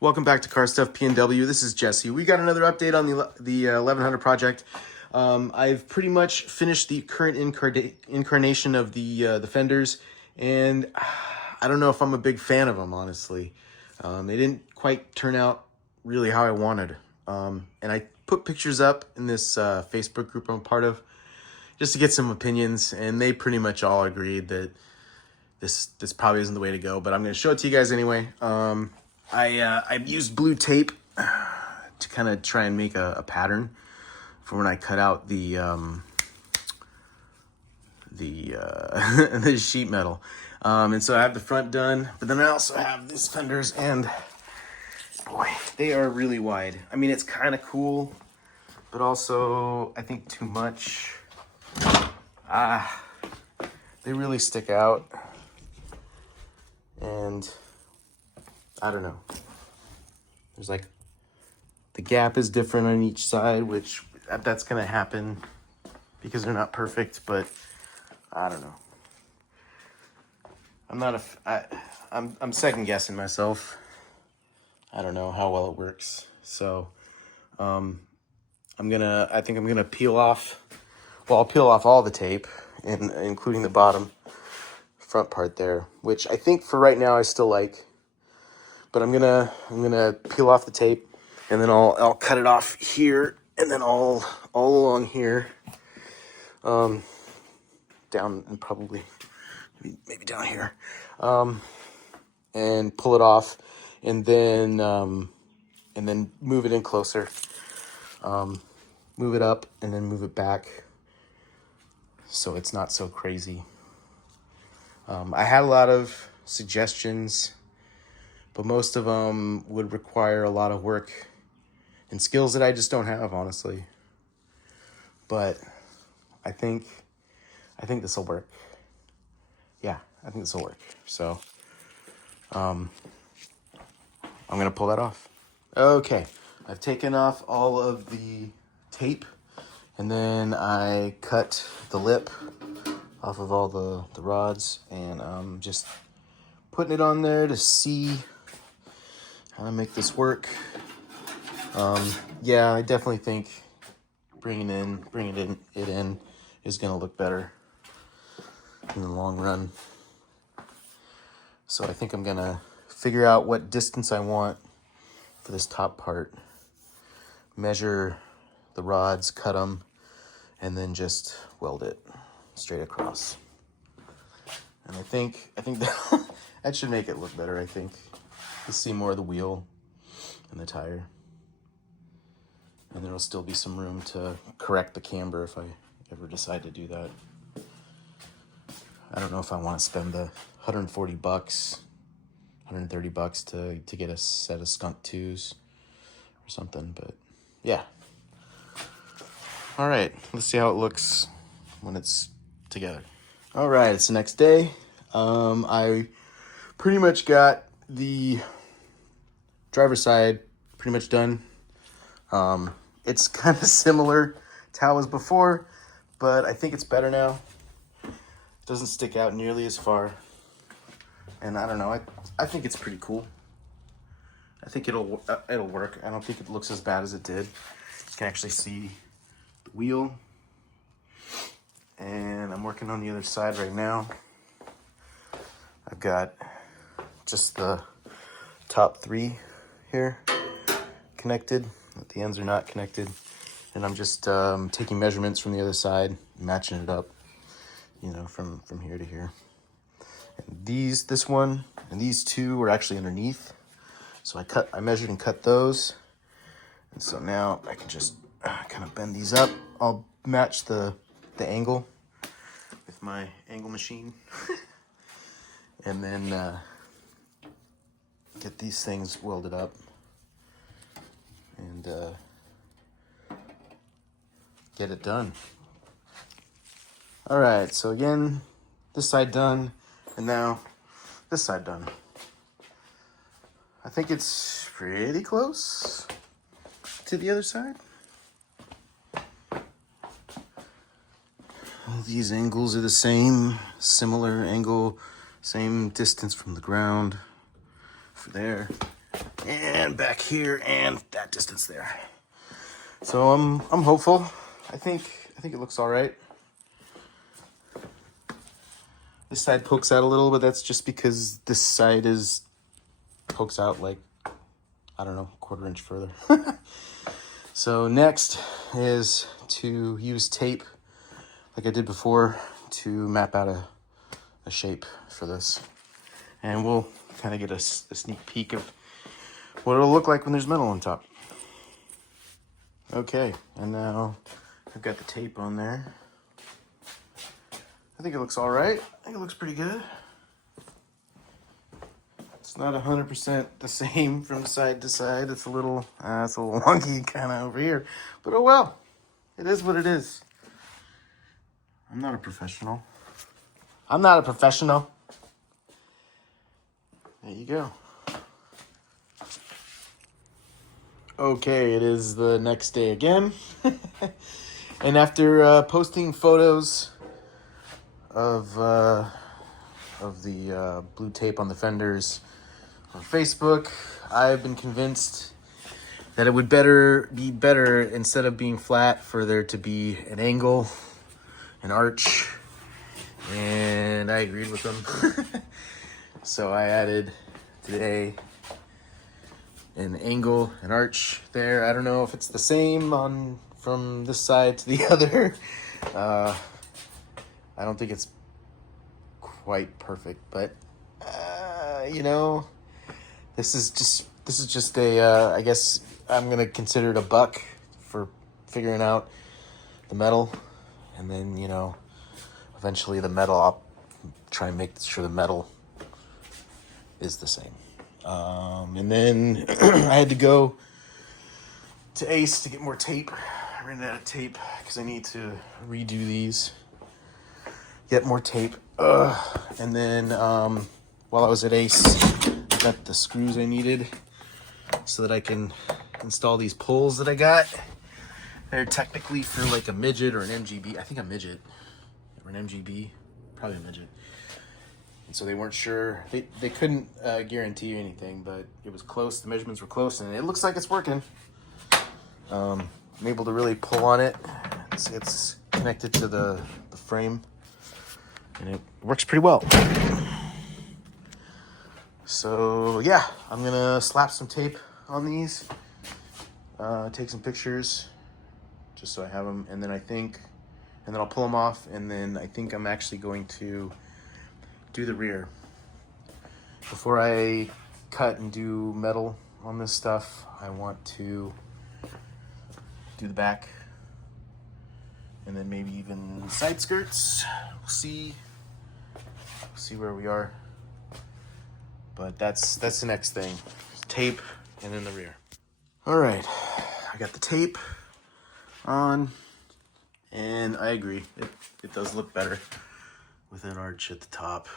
Welcome back to Car Stuff PNW. This is Jesse. We got another update on the 1100 project. I've pretty much finished the current incarnation of the Fenders, and I don't know if I'm a big fan of them, honestly. They didn't quite turn out really how I wanted. And I put pictures up in this Facebook group I'm part of just to get some opinions, and they pretty much all agreed that this probably isn't the way to go, but I'm going to show it to you guys anyway. I used blue tape to kind of try and make a pattern for when I cut out the the sheet metal. And so I have the front done, but then I also have these fenders, and boy, they are really wide. I mean, it's kind of cool, but also I think too much. They really stick out, and I don't know. There's like, the gap is different on each side, which that's gonna happen because they're not perfect, but I don't know. I'm second guessing myself. I don't know how well it works. So, I think I'm gonna peel off, well, I'll peel off all the tape, including the bottom front part there, which I think for right now I still like. But I'm gonna peel off the tape, and then I'll cut it off here, and then all along here, down, and probably maybe down here, and pull it off, and then move it in closer, move it up, and then move it back, so it's not so crazy. I had a lot of suggestions, but most of them would require a lot of work and skills that I just don't have, honestly. But I think this will work. Yeah, I think this will work. So, I'm gonna pull that off. Okay, I've taken off all of the tape, and then I cut the lip off of all the rods, and I'm just putting it on there to see how to make this work. Yeah, I definitely think bringing it in is gonna look better in the long run. So I think I'm gonna figure out what distance I want for this top part, measure the rods, cut them, and then just weld it straight across. And I think that should make it look better. I think you'll see more of the wheel and the tire. And there will still be some room to correct the camber if I ever decide to do that. I don't know if I want to spend the $140, $130 to get a set of skunk 2s or something, but yeah. All right, let's see how it looks when it's together. All right, it's the next day. I pretty much got the driver's side pretty much done. It's kind of similar to how it was before, but I think it's better now. It doesn't stick out nearly as far. And I don't know, I think it's pretty cool. I think it'll work. I don't think it looks as bad as it did. You can actually see the wheel. And I'm working on the other side right now. I've got just the top 3 here connected. The ends are not connected, and I'm just taking measurements from the other side, matching it up, you know, from here to here. And this one and these 2 were actually underneath, so I measured and cut those, and so now I can just kind of bend these up. I'll match the angle with my angle machine, and then get these things welded up. And get it done. All right, so again, this side done, and now this side done. I think it's pretty close to the other side. All these angles are the same, similar angle, same distance from the ground for there. and back here and that distance there. So I'm hopeful. I think it looks all right. This side pokes out a little, but that's just because this side pokes out like, I don't know, a quarter inch further. So next is to use tape like I did before to map out a shape for this. And we'll kind of get a sneak peek of what it'll look like when there's metal on top. Okay, and now I've got the tape on there. I think it looks all right. I think it looks pretty good. It's not 100% the same from side to side. It's a little wonky kind of over here. But oh well, it is what it is. I'm not a professional. There you go. Okay, it is the next day again. And after posting photos of the blue tape on the fenders on Facebook, I've been convinced that it would be better instead of being flat for there to be an angle, an arch, and I agreed with them. So I added today an angle, an arch there. I don't know if it's the same from this side to the other. I don't think it's quite perfect, but you know, this is just a I guess I'm gonna consider it a buck for figuring out the metal, and then, you know, eventually the metal, I'll try and make sure the metal is the same. And then I had to go to Ace to get more tape. I ran out of tape because I need to redo these, get more tape. And then while I was at Ace, I got the screws I needed so that I can install these poles that I got. They're technically for like a midget or an MGB. I think a midget or an MGB, probably a midget. And so they weren't sure. They couldn't guarantee anything, but it was close. The measurements were close, and it looks like it's working. I'm able to really pull on it. It's connected to the frame, and it works pretty well. So yeah, I'm gonna slap some tape on these, take some pictures, just so I have them, and then I'll pull them off, and then I think I'm actually going to do the rear. Before I cut and do metal on this stuff, I want to do the back, and then maybe even side skirts. We'll see where we are. But that's the next thing. Tape and then the rear. All right, I got the tape on, and I agree. It does look better with an arch at the top.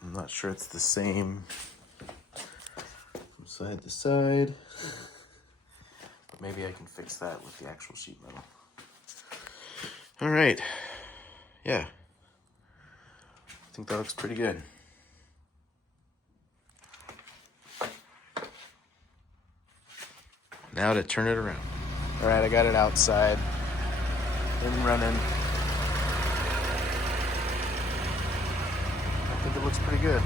I'm not sure it's the same from side to side, but maybe I can fix that with the actual sheet metal. All right, yeah, I think that looks pretty good. Now to turn it around. All right, I got it outside and running. I think it looks pretty good.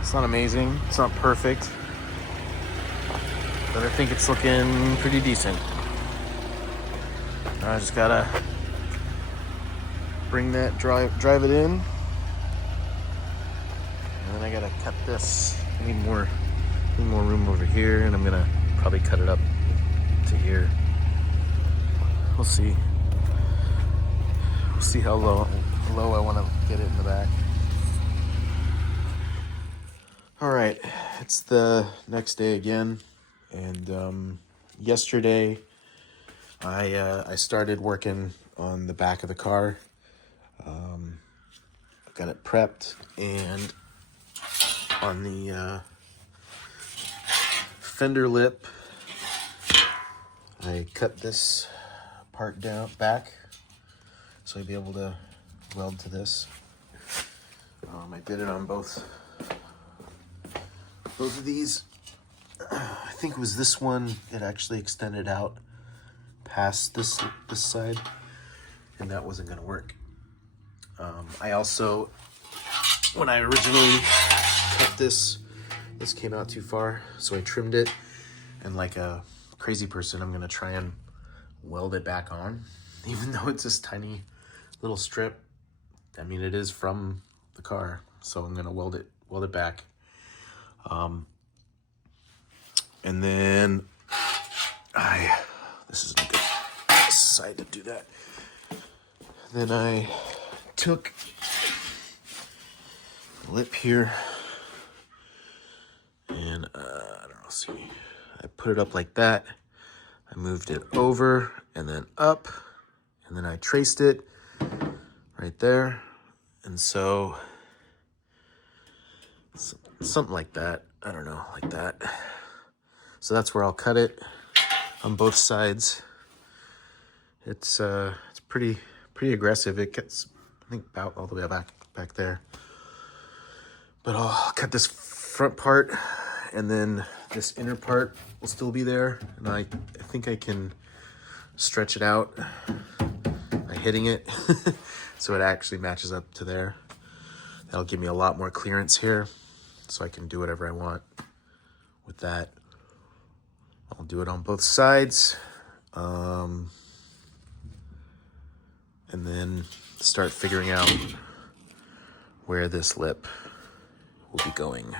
It's not amazing, it's not perfect, but I think it's looking pretty decent. Now I just gotta bring that, drive it in, and then I gotta cut this. I need more room over here, and I'm gonna probably cut it up to here. We'll see how low I want to get it in the back. All right, it's the next day again, and yesterday I started working on the back of the car. I've got it prepped, and on the fender lip, I cut this part down back so I'd be able to weld to this. I did it on both of these. I think it was this one that actually extended out past this side, and that wasn't gonna work. I also, when I originally cut this came out too far, so I trimmed it, and like a crazy person, I'm gonna try and weld it back on, even though it's this tiny little strip. I mean, it is from the car, so I'm gonna weld it back. And then this isn't a good side to do that. Then I took the lip here and I don't know, see, I put it up like that. I moved it over and then up, and then I traced it right there. And so something like that. I don't know, like that. So that's where I'll cut it on both sides. It's pretty aggressive. It gets, I think, about all the way back there. But I'll cut this front part, and then this inner part will still be there. And I think I can stretch it out by hitting it so it actually matches up to there. That'll give me a lot more clearance here, so I can do whatever I want with that. I'll do it on both sides, and then start figuring out where this lip will be going.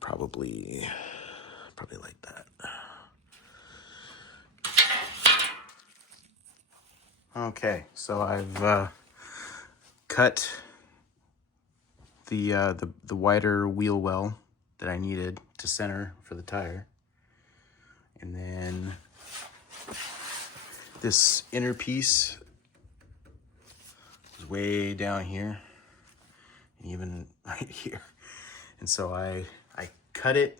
Probably like that. Okay, so I've cut the wider wheel well that I needed to center for the tire. And then this inner piece is way down here, and even right here. And so I cut it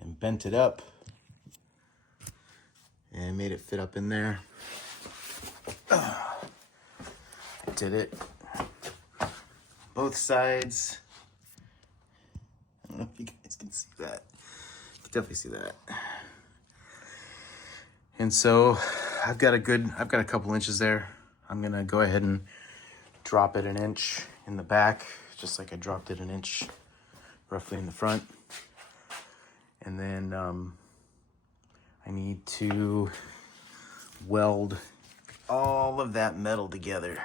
and bent it up and made it fit up in there. I did it both sides. I don't know if you guys can see that. You can definitely see that. And so I've got a couple inches there. I'm gonna go ahead and drop it 1 inch in the back, just like I dropped it 1 inch roughly in the front. And then I need to weld all of that metal together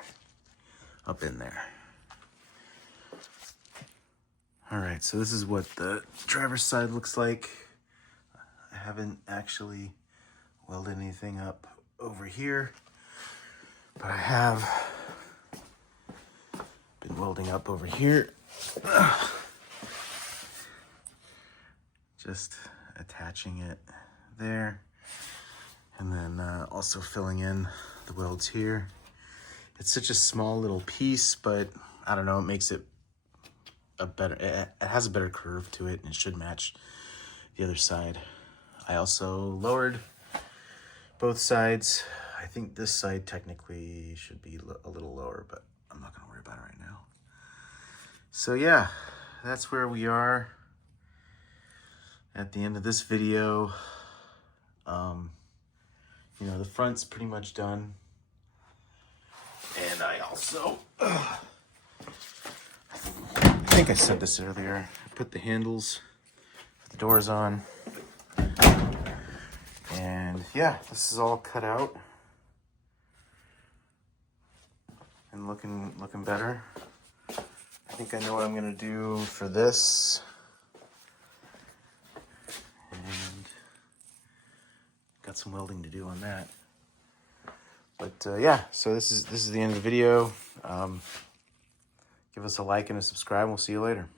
up in there. All right, so this is what the driver's side looks like. I haven't actually welded anything up over here, but I have been welding up over here. Just attaching it there, and then also filling in the welds here. It's such a small little piece, but I don't know, it makes it it has a better curve to it, and it should match the other side. I also lowered both sides. I think this side technically should be a little lower, but I'm not gonna worry about it right now. So yeah, that's where we are at the end of this video. You know, the front's pretty much done. And I also, I think I said this earlier, I put the handles, put the doors on. And yeah, this is all cut out and looking better. I think I know what I'm gonna do for this. And got some welding to do on that. But yeah, so this is the end of the video. Give us a like and a subscribe. We'll see you later.